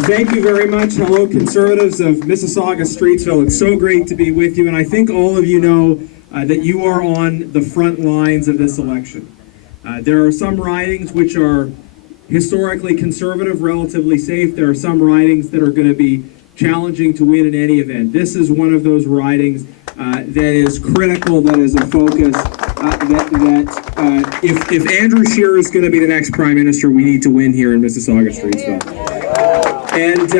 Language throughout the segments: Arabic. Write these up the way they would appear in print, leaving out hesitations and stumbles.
Well, thank you very much. Hello, Conservatives of Mississauga, Streetsville. It's so great to be with you, and I think all of you know that you are on the front lines of this election. There are some ridings which are historically conservative, relatively safe. There are some ridings that are going to be challenging to win in any event. This is one of those ridings that is critical, that is a focus, if Andrew Scheer is going to be the next Prime Minister, we need to win here in Mississauga, Streetsville. And,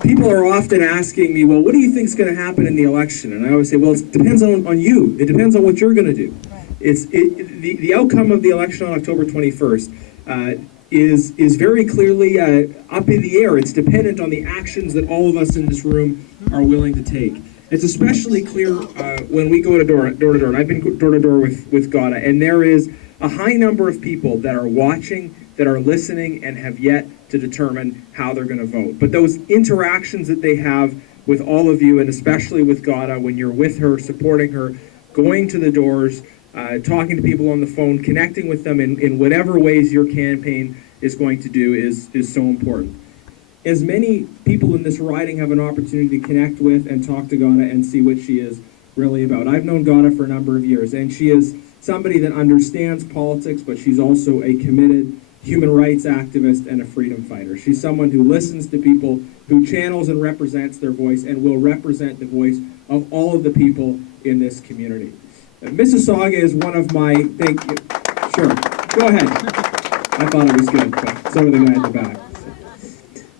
people are often asking me, well, what do you think is going to happen in the election? And I always say, well, it depends on you. It depends on what you're going to do. The outcome of the election on October 21st is very clearly up in the air. It's dependent on the actions that all of us in this room are willing to take. It's especially clear when we go door to door. And I've been door to door with Ghada, and there is a high number of people that are watching, that are listening, and have yet to determine how they're going to vote. But those interactions that they have with all of you, and especially with Ghada, when you're with her, supporting her, going to the doors, talking to people on the phone, connecting with them in whatever ways your campaign is going to do is so important. As many people in this riding have an opportunity to connect with and talk to Ghada and see what she is really about. I've known Ghada for a number of years, and she is somebody that understands politics, but she's also a committed human rights activist and a freedom fighter. She's someone who listens to people, who channels and represents their voice, and will represent the voice of all of the people in this community. Mississauga is one of my, thank you, sure, go ahead. I thought it was good, but so did the guy at the back.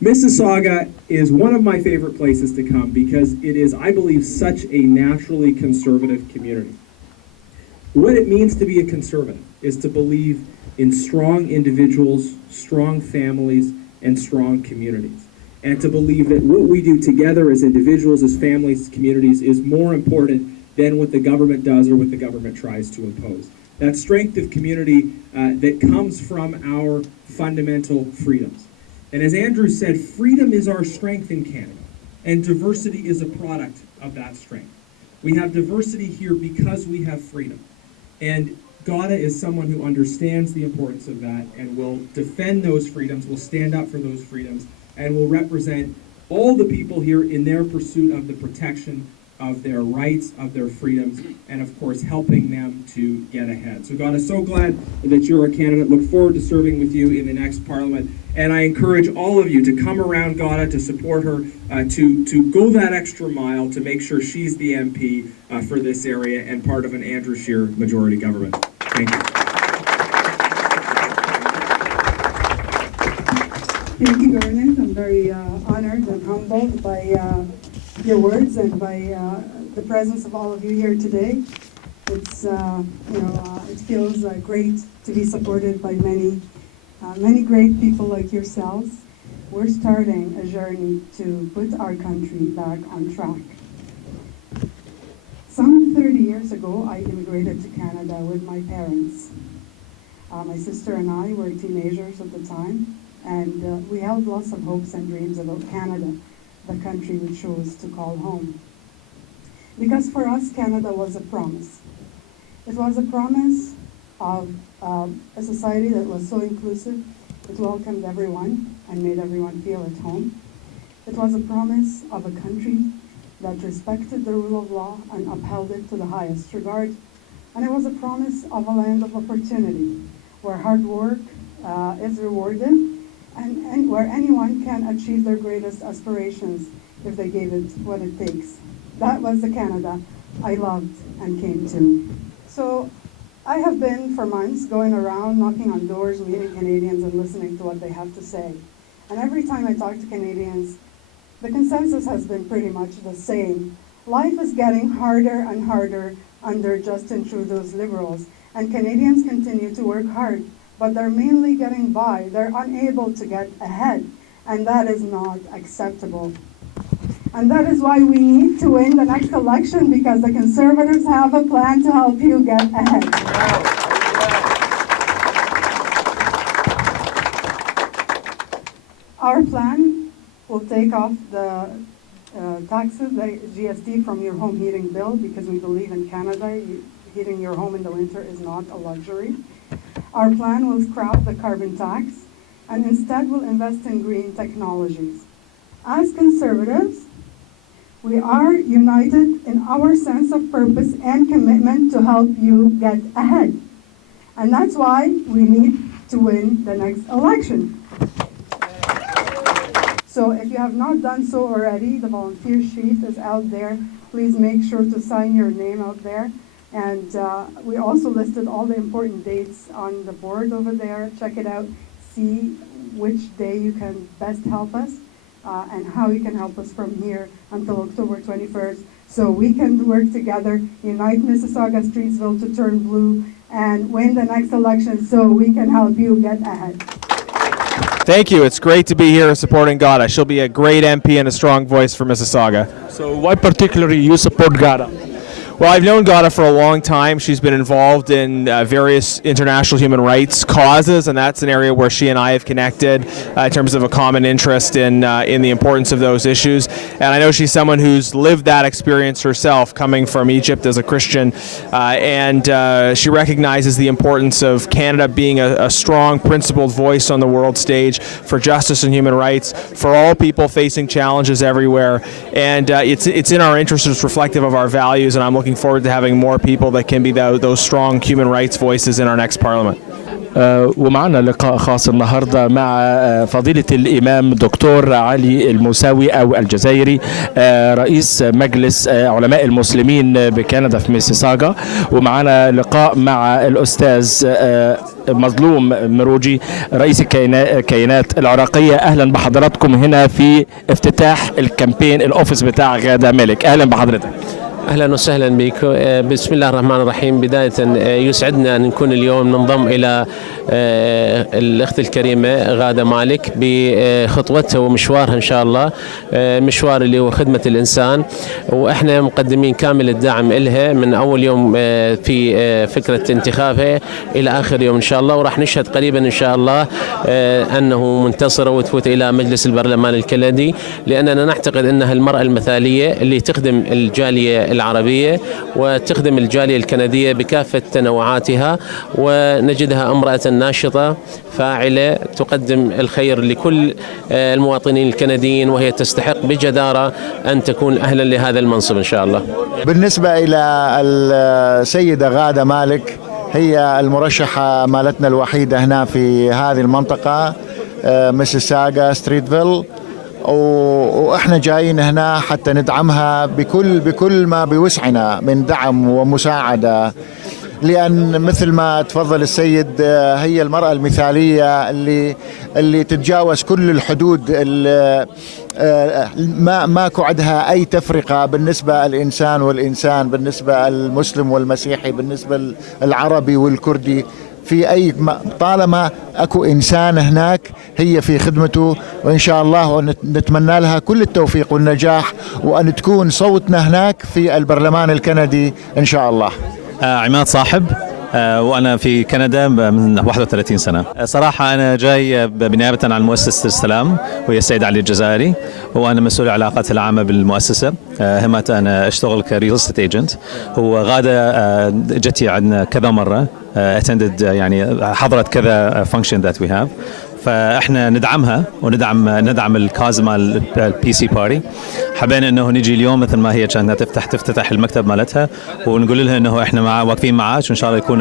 Mississauga is one of my favorite places to come because it is, I believe, such a naturally conservative community. What it means to be a conservative is to believe in strong individuals, strong families, and strong communities. And to believe that what we do together as individuals, as families, communities, is more important than what the government does or what the government tries to impose. That strength of community that comes from our fundamental freedoms. And as Andrew said, freedom is our strength in Canada, and diversity is a product of that strength. We have diversity here because we have freedom. And Ghada is someone who understands the importance of that and will defend those freedoms, will stand up for those freedoms, and will represent all the people here in their pursuit of the protection of their rights, of their freedoms, and of course helping them to get ahead. So Ghada, so glad that you're a candidate. Look forward to serving with you in the next Parliament. And I encourage all of you to come around Ghada, to support her, to go that extra mile to make sure she's the MP for this area and part of an Andrew Scheer majority government. Thank you. Thank you, Governor. I'm very honored and humbled by your words and by the presence of all of you here today. It's it feels great to be supported by many great people like yourselves. We're starting a journey to put our country back on track. Some 30 years ago, I immigrated to Canada with my parents. My sister and I were teenagers at the time, and we held lots of hopes and dreams about Canada, the country we chose to call home. Because for us, Canada was a promise. It was a promise of a society that was so inclusive, it welcomed everyone and made everyone feel at home. It was a promise of a country that respected the rule of law and upheld it to the highest regard. And it was a promise of a land of opportunity, where hard work is rewarded, and where anyone can achieve their greatest aspirations if they gave it what it takes. That was the Canada I loved and came to. So I have been for months going around, knocking on doors, meeting Canadians and listening to what they have to say. And every time I talk to Canadians, the consensus has been pretty much the same. Life is getting harder and harder under Justin Trudeau's Liberals, and Canadians continue to work hard, but they're mainly getting by. They're unable to get ahead, and that is not acceptable. And that is why we need to win the next election, because the Conservatives have a plan to help you get ahead. Our plan will take off the taxes, the GST, from your home heating bill, because we believe in Canada, heating your home in the winter is not a luxury. Our plan will scrap the carbon tax, and instead will invest in green technologies. As conservatives, we are united in our sense of purpose and commitment to help you get ahead. And that's why we need to win the next election. So if you have not done so already, the volunteer sheet is out there. Please make sure to sign your name out there. And we also listed all the important dates on the board over there. Check it out. See which day you can best help us and how you can help us from here until October 21st. So we can work together, unite Mississauga Streetsville to turn blue and win the next election so we can help you get ahead. Thank you. It's great to be here supporting Ghada. She'll be a great MP and a strong voice for Mississauga. So why particularly you support Ghada? Well, I've known Ghada for a long time. She's been involved in various international human rights causes, and that's an area where she and I have connected in terms of a common interest in the importance of those issues. And I know she's someone who's lived that experience herself, coming from Egypt as a Christian, and she recognizes the importance of Canada being a strong, principled voice on the world stage for justice and human rights for all people facing challenges everywhere. And it's in our interest, it's reflective of our values, and I'm looking forward to having more people that can be those strong human rights voices in our next parliament. ومعنا لقاء خاص النهارده مع فضيلة الإمام دكتور علي الموساوي أو الجزائري رئيس مجلس علماء المسلمين بكندا في ميسيساغا، ومعنا لقاء مع الأستاذ مظلوم مروجي رئيس الكيانات العراقية. أهلا بحضراتكم هنا في افتتاح الكامبين الأوفيس بتاع غادة ملك. أهلا بحضرتك. أهلا وسهلا بك. بسم الله الرحمن الرحيم. بداية يسعدنا أن نكون اليوم ننضم إلى الأخت الكريمة غادة مالك بخطوتها ومشوارها إن شاء الله، مشوار اللي هو خدمة الإنسان، وإحنا مقدمين كامل الدعم إلها من أول يوم في فكرة انتخابها إلى آخر يوم إن شاء الله. وراح نشهد قريبا إن شاء الله أنه منتصرة وتفوت إلى مجلس البرلمان الكندي، لأننا نعتقد أنها المرأة المثالية اللي تخدم الجالية العربية وتخدم الجالية الكندية بكافة تنوعاتها، ونجدها امرأة ناشطة فاعلة تقدم الخير لكل المواطنين الكنديين، وهي تستحق بجدارة أن تكون أهلا لهذا المنصب إن شاء الله. بالنسبة إلى السيدة غادة مالك، هي المرشحة مالتنا الوحيدة هنا في هذه المنطقة ميسيساغا ستريتفيل، واحنا جايين هنا حتى ندعمها بكل ما بوسعنا من دعم ومساعدة، لأن مثل ما تفضل السيد هي المرأة المثالية اللي تتجاوز كل الحدود، ماكو عندها أي تفرقة بالنسبة الإنسان والإنسان، بالنسبة المسلم والمسيحي، بالنسبة العربي والكردي، في أي طالما أكو إنسان هناك هي في خدمته، وإن شاء الله نتمنى لها كل التوفيق والنجاح، وأن تكون صوتنا هناك في البرلمان الكندي إن شاء الله. عماد صاحب، وأنا في كندا من 31 سنة. صراحة أنا جاي بنيابة عن مؤسسة السلام وهي السيد علي الجزائري، وأنا مسؤول العلاقات العامة بالمؤسسة. همت أنا أشتغل كريل استيت ايجنت. وغادة جتي عندنا كذا مرة، attended يعني حضرت كذا function that we have، فاحنا ندعمها وندعم الكاز مال البي سي بارتي. حبينا انه نجي اليوم مثل ما هي كانت تفتتح المكتب مالتها، ونقول لها انه احنا واقفين معاك، وان شاء الله يكون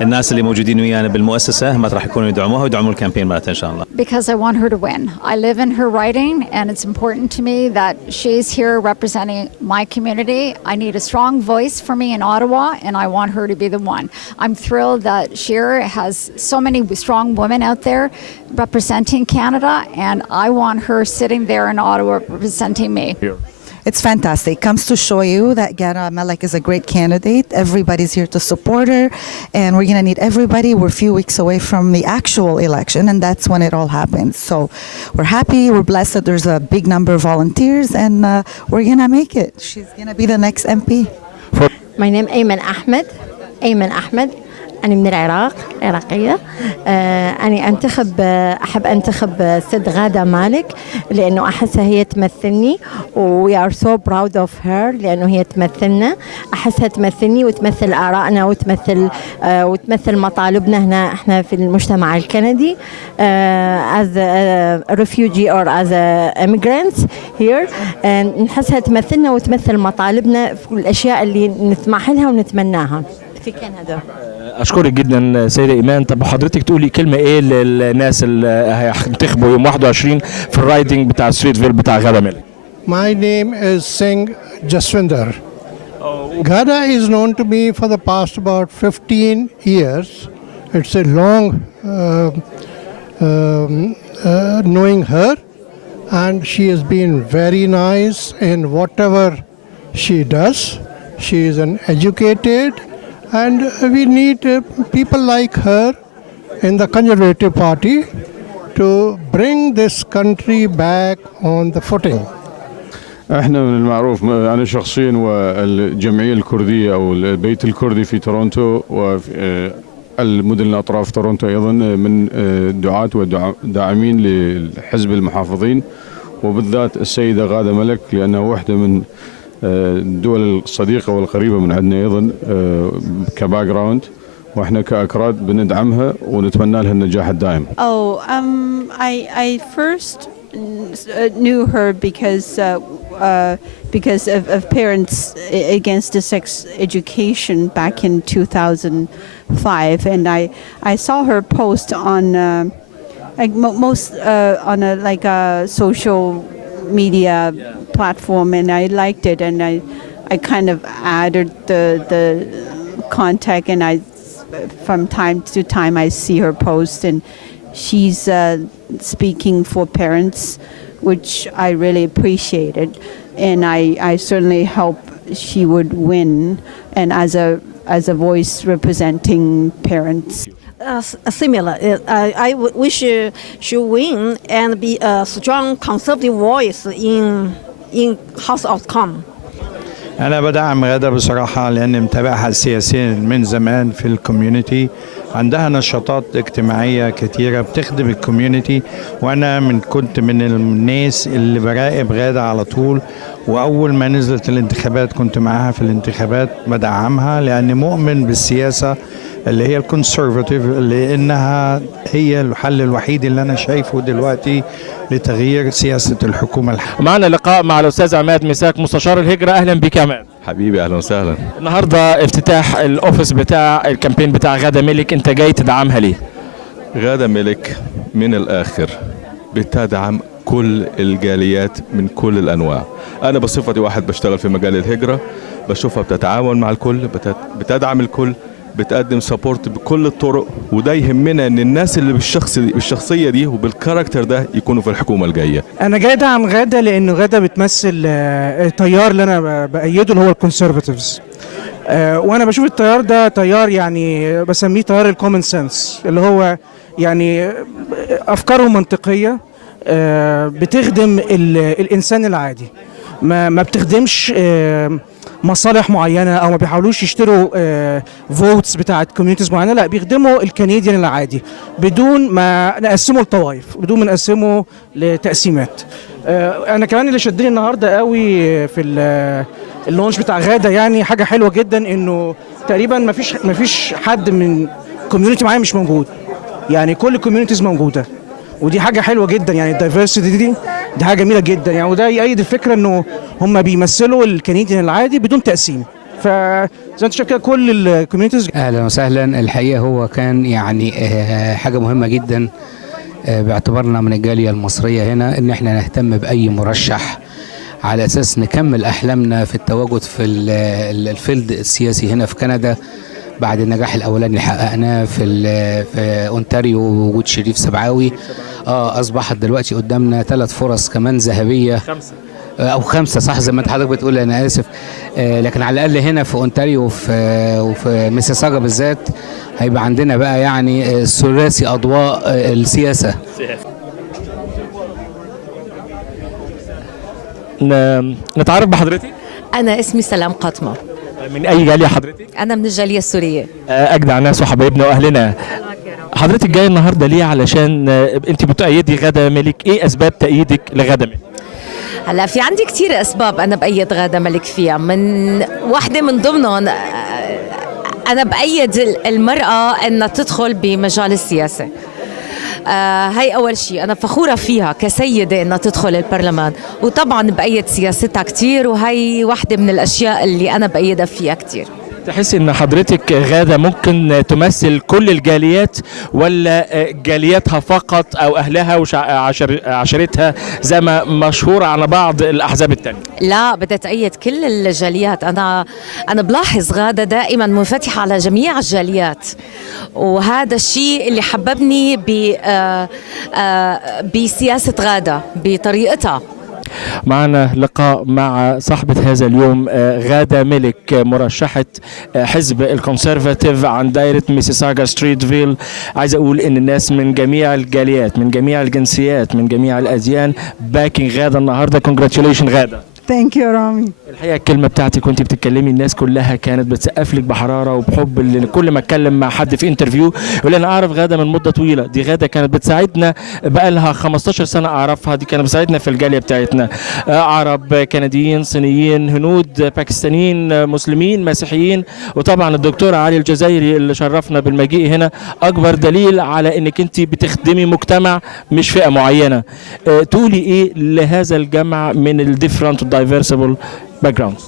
الناس اللي موجودين ويانا بالمؤسسه هم راح يكونوا يدعموها ويدعموا الكامبين مالتها ان شاء الله. Because I want her to win. I live in her riding, and it's important to me that she's here representing my community. I need a strong voice for me in Ottawa, and I want her to be the one. I'm thrilled that Shearer has so many strong women out there representing Canada, and I want her sitting there in Ottawa representing me. It's fantastic. Comes to show you that Ghada MeleK is a great candidate. Everybody's here to support her, and we're going to need everybody. We're a few weeks away from the actual election, and that's when it all happens. So we're happy. We're blessed that there's a big number of volunteers, and we're going to make it. She's going to be the next MP. My name is Ayman Ahmed. أنا من العراق، عراقية. أنا أحب أنتخب السيد غادة مالك لأنه أحسها هي تمثلني و we are so proud of her لأنه هي تمثلنا. أحسها تمثلني وتمثل آرائنا وتمثل مطالبنا هنا إحنا في المجتمع الكندي as a refugee or as a immigrant here. نحسها تمثلنا وتمثل مطالبنا في الأشياء اللي نسمح لها ونتمناها في كندا. اشكرك جدا سيدة ايمان. طب حضرتك تقولي كلمة ايه للناس اللي هينتخبوا يوم 21 في الرايدنج بتاع ستريتفيل بتاع غادة ملك؟ My name is Singh Jaswinder. Ghada is known to me for the past about 15 years. It's a long knowing her, and she has been very nice in whatever she does. She is an educated, and we need people like her in the Conservative Party to bring this country back on the footing. احنا من المعروف انا شخصيا والجمعيه الكرديه او البيت الكردي في تورونتو والمدن الاطراف تورونتو ايضا من دعاة وداعمين لحزب المحافظين، وبالذات السيده غاده ملك لانها واحده من الدول الصديقه والقريبه من عندنا ايضا كباك جراوند، واحنا كاكراد بندعمها ونتمنى لها النجاح الدائم. I first knew her because of parents against the sex education back in 2005, and I saw her post on like a social media platform, and I liked it, and I kind of added the contact, and from time to time I see her post, and she's speaking for parents, which I really appreciated, and I certainly hope she would win, and as a voice representing parents. Similar. I wish she win and be a strong conservative voice in House of Commons. أنا بدعم غادة بصراحة لأني متابعها سياسيا من زمان في الكوميونيتي، عندها نشاطات اجتماعية كتيرة بتخدم الكوميونيتي، وأنا كنت من الناس اللي براقب غادة على طول، وأول ما نزلت الانتخابات كنت معاها في الانتخابات بدعمها لأني مؤمن بالسياسة اللي هي الكونسرفاتيف، لأنها هي الحل الوحيد اللي أنا شايفه دلوقتي لتغيير سياسة الحكومة. معنا لقاء مع الأستاذ عماد مساك مستشار الهجرة. أهلا بك عماد. حبيبي أهلا وسهلا. النهاردة افتتاح الأوفيس بتاع الكامبين بتاع غادة ملك، أنت جاي تدعمها ليه؟ غادة ملك من الآخر بتدعم كل الجاليات من كل الأنواع. أنا بصفتي واحد بشتغل في مجال الهجرة بشوفها بتتعاون مع الكل، بتدعم الكل، بتقدم سبورت بكل الطرق، وده يهمنا ان الناس اللي بالشخصيه دي وبالكاركتر ده يكونوا في الحكومه الجايه. انا جاي ادعم غاده لان غاده بتمثل التيار اللي انا بايده اللي هو الكونسرفاتيفز، وانا بشوف التيار ده تيار يعني بسميه تيار الكومن سنس، اللي هو يعني افكاره منطقيه بتخدم الانسان العادي، ما بتخدمش مصالح معينه او ما بيحاولوش يشتروا فوتس بتاعت كوميونيتيز معينه، لا بيخدموا الكنديان العادي بدون ما نقسمه لطوائف، بدون ما نقسمه لتقسيمات. انا كمان اللي شدني النهارده قوي في اللونش بتاع غاده يعني حاجه حلوه جدا، انه تقريبا ما فيش حد من كوميونتي معين مش موجود، يعني كل الكوميونيتيز موجوده، ودي حاجه حلوه جدا. يعني الدايفرسيتي دي حاجه جميله جدا يعني، وده يؤيد الفكره انه هم بيمثلوا الكنديان العادي بدون تقسيم. فزي ما انت شايف كده كل الكوميونيتيز. اهلا وسهلا. الحقيقه هو كان يعني حاجه مهمه جدا باعتبارنا من الجاليه المصريه هنا ان احنا نهتم باي مرشح على اساس نكمل احلامنا في التواجد في الفيلد السياسي هنا في كندا بعد النجاح الاولاني اللي حققناه في اونتاريو ووجود شريف سبعاوي. اصبحت دلوقتي قدامنا 3 فرص كمان ذهبيه، 5 صح زي ما انت حضرتك بتقول، انا اسف، لكن على الاقل هنا في اونتاريو وفي ميسيساغا بالذات هيبقى عندنا بقى يعني ثلاثي اضواء السياسه. نتعرف بحضرتك؟ انا اسمي سلام قطمه. من اي جاليه حضرتك؟ أنا من الجالية السورية. اجدع ناس وحبايبنا واهلنا. حضرتك جايه النهارده ليه؟ علشان انت بتؤيدي غادة ملك، ايه اسباب تأييدك لغادة ملك؟ هلا في عندي كتير أسباب أنا بأيد غادة ملك فيها، من واحدة من ضمنهم أنا بأيد المرأة أنها تدخل بمجال السياسة. هاي أول شيء أنا فخورة فيها كسيدة أنها تدخل البرلمان، وطبعا بأيد سياستها كتير، وهي واحدة من الأشياء اللي أنا بأيدها فيها كتير. تحس ان حضرتك غادة ممكن تمثل كل الجاليات، ولا جالياتها فقط او اهلها وعشيرتها زي ما مشهورة على بعض الاحزاب التانية؟ لا، بدها تأيد كل الجاليات. أنا بلاحظ غادة دائما منفتحة على جميع الجاليات، وهذا الشيء اللي حببني بسياسة غادة بطريقتها. معنا لقاء مع صاحبة هذا اليوم غادة ملك، مرشحة حزب الكونسرفاتيف عن دائرة ميسيساغا ستريتفيل. عايز أقول إن الناس من جميع الجاليات، من جميع الجنسيات، من جميع الأديان باكينج غادة النهاردة. كونجراتيوليشن غادة. ثانك يو رامي. الحقيقه الكلمه بتاعتك وانت بتتكلمي الناس كلها كانت بتسقف لك بحراره وبحب. اللي كل ما اتكلم مع حد في انترفيو يقول لي انا اعرف غاده من مده طويله، دي غاده كانت بتساعدنا بقى لها 15 سنه اعرفها، دي كانت بتساعدنا في الجاليه بتاعتنا، عرب، كنديين، صينيين، هنود، باكستانيين، مسلمين، مسيحيين، وطبعا الدكتور علي الجزائري اللي شرفنا بالمجيء هنا. اكبر دليل على انك انت بتخدمي مجتمع مش فئه معينه. تقولي ايه لهذا الجمع من الديفرنت diversible backgrounds؟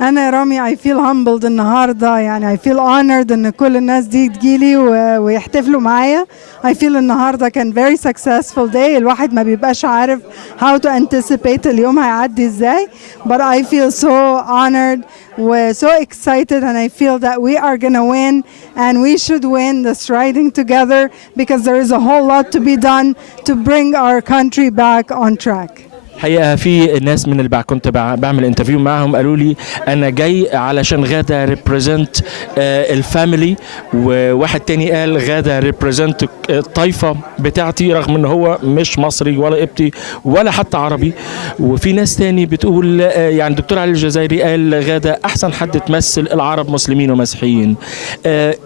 أنا يا رامي I feel humbled النهاردة، يعني I feel honored إن كل الناس دي تجيلي ويحتفلوا معايا. I feel النهاردة كان very successful day. الواحد ما بيبقاش عارف how to anticipate اليوم هيعدي إزاي. But I feel so honored و so excited, and I feel that we are gonna win and we should win this riding together because there is a whole lot to be done to bring our country back on track. الحقيقه في ناس من اللي كنت بعمل انترفيو معهم قالوا لي انا جاي علشان غاده ريبريزنت الفاميلي، وواحد تاني قال غاده ريبريزنت الطائفه بتاعتي رغم ان هو مش مصري ولا قبطي ولا حتى عربي. وفي ناس تاني بتقول يعني الدكتور علي الجزائري قال غاده احسن حد تمثل العرب مسلمين ومسيحيين.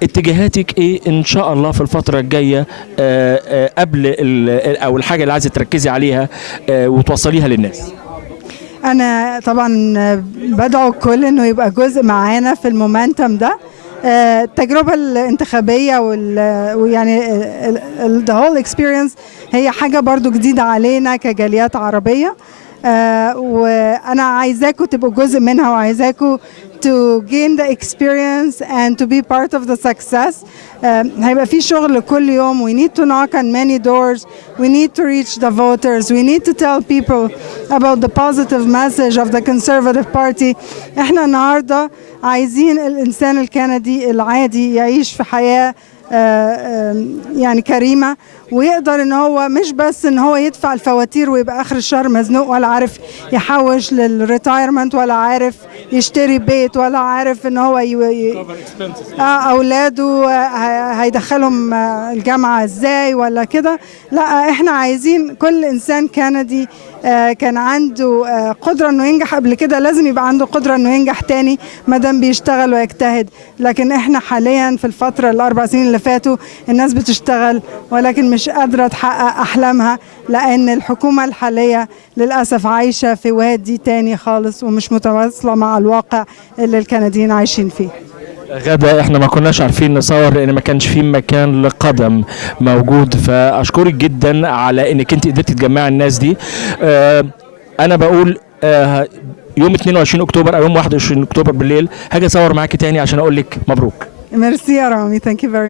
اتجاهاتك ايه ان شاء الله في الفتره الجايه قبل او الحاجه اللي عايزه تركزي عليها وتوصليها للناس؟ أنا طبعا بدعو الكل إنه يبقى جزء معانا في المومنتم ده. التجربة الانتخابية ويعني the whole experience هي حاجة برضو جديدة علينا كجاليات عربية. وأنا عايزاكم تبقوا جزء منها، وعايزاكم to gain the experience and to be part of the success. هيبقى في شغل كل يوم. We need to knock on many doors. We need to reach the voters. We need to tell people about the positive message of the Conservative Party. احنا النهارده عايزين الإنسان الكندي العادي يعيش في حياة يعني كريمة، ويقدر ان هو مش بس ان هو يدفع الفواتير ويبقى اخر الشهر مزنوق، ولا عارف يحوش للريتايرمنت، ولا عارف يشتري بيت، ولا عارف ان هو اولاده هيدخلهم الجامعة ازاي ولا كده. لا، احنا عايزين كل انسان كندي كان عنده قدرة انه ينجح قبل كده لازم يبقى عنده قدرة انه ينجح تاني ما دام بيشتغل ويجتهد. لكن احنا حاليا في الفترة ال4 سنين اللي فاتوا الناس بتشتغل ولكن مش قادرة تحقق أحلامها، لأن الحكومة الحالية للأسف عايشة في وادي تاني خالص ومش متواصلة مع الواقع اللي الكنديين عايشين فيه. غادة احنا ما كناش عارفين نصور لان ما كانش في مكان لقدم موجود، فاشكرك جدا على انك انت قدرتي تجمعي الناس دي. انا بقول يوم 22 اكتوبر او يوم 21 اكتوبر بالليل هاجي اصور معاكي تاني عشان اقول لك مبروك. ميرسي يا رامي. ثانك يو فيري